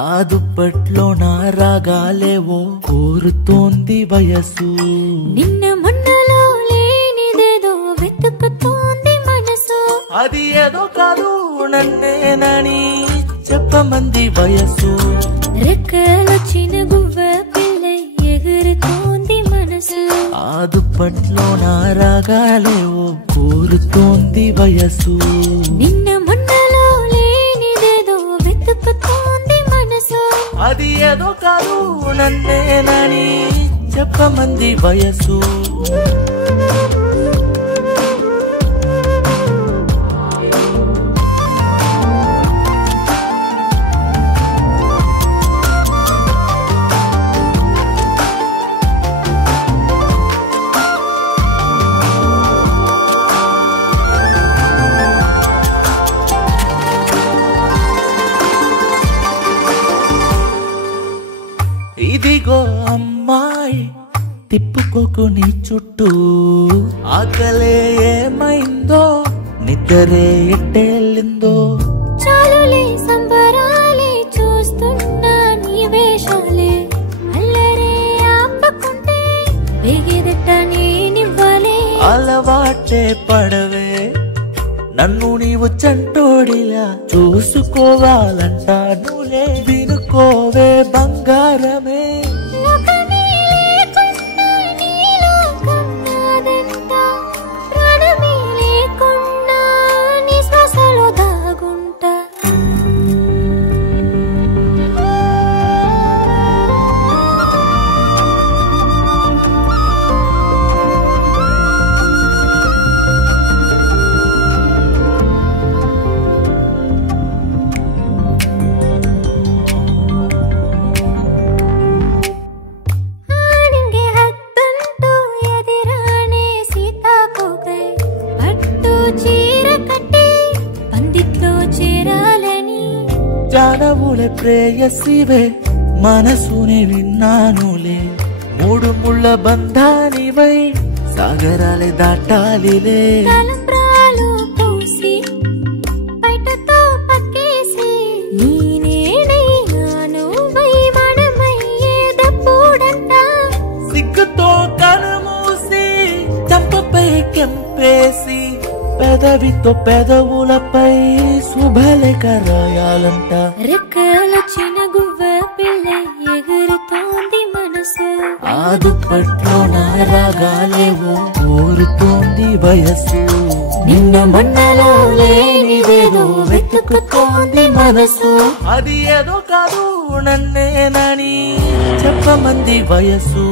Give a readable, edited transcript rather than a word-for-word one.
ఆ దుప్పట్లో నా రాగాలేవో కోరుతోంది వయసు. నిన్న మొన్నలో లేనిదేదో వెతుకుతోంది మనసు. అది ఏదో కాదు నన్నేనని చెప్పమంది వయసు. రెక్కలొచ్చిన గువ్వ పిల్ల ఎగురుతోంది మనసు. ఆ దుప్పట్లో నా రాగాలేవో కోరుతోంది వయసు. నిన్న మొన్నలో లేనిదేదో వెతుకుతోంది మనసు. అది ఏదో కాదు నన్నేనని చెప్పమంది వయసు. ఇదిగో అమ్మాయి తిప్పుకోకు నీ చుట్టూ, ఆకలే ఏమైందో నిద్రే ఎట్టెళ్ళిందో. చాలులే సంబరాలే చూస్తున్నా నీ వేషాలే, అల్లరే ఆపకుంటే వేగేదట నేనివ్వాలే. అలవాటే పడవే నన్ను నీవు చంటోడిలా చూసుకోవాలంటానులే. వినుకోవే బంగారమే, లోకమే లేకున్నా నీ లోకం నాదంట. ప్రాణమే లేకున్నా నీ శ్వాసలో దాగుంటా. జానవులే ప్రేయసివే మనసుని విన్నానులే. మూడు ముళ్ళ బంధానివై సాగరాలే దాటాలిలే. తలంబ్రాలు పూసి బయటతో పక్కేసి నేనేనైనా నువ్వై మనమయ్యేదప్పుడంట. సిగ్గుతో కనుమూసి చంపపై కెంపేసి పెదవితో పెదవులపై శుభలేఖ రాయాలంట. రెక్కలొచ్చిన గువ్వ పిల్ల ఎగురుతోంది మనసు. ఆ దుప్పట్లో నా రాగాలేవో కోరుతోంది వయసు. నిన్న మొన్నలో లేనిదేదో వెతుకుతోంది మనసు. అది ఏదో కాదు నన్నేనని చెప్పమంది వయసు.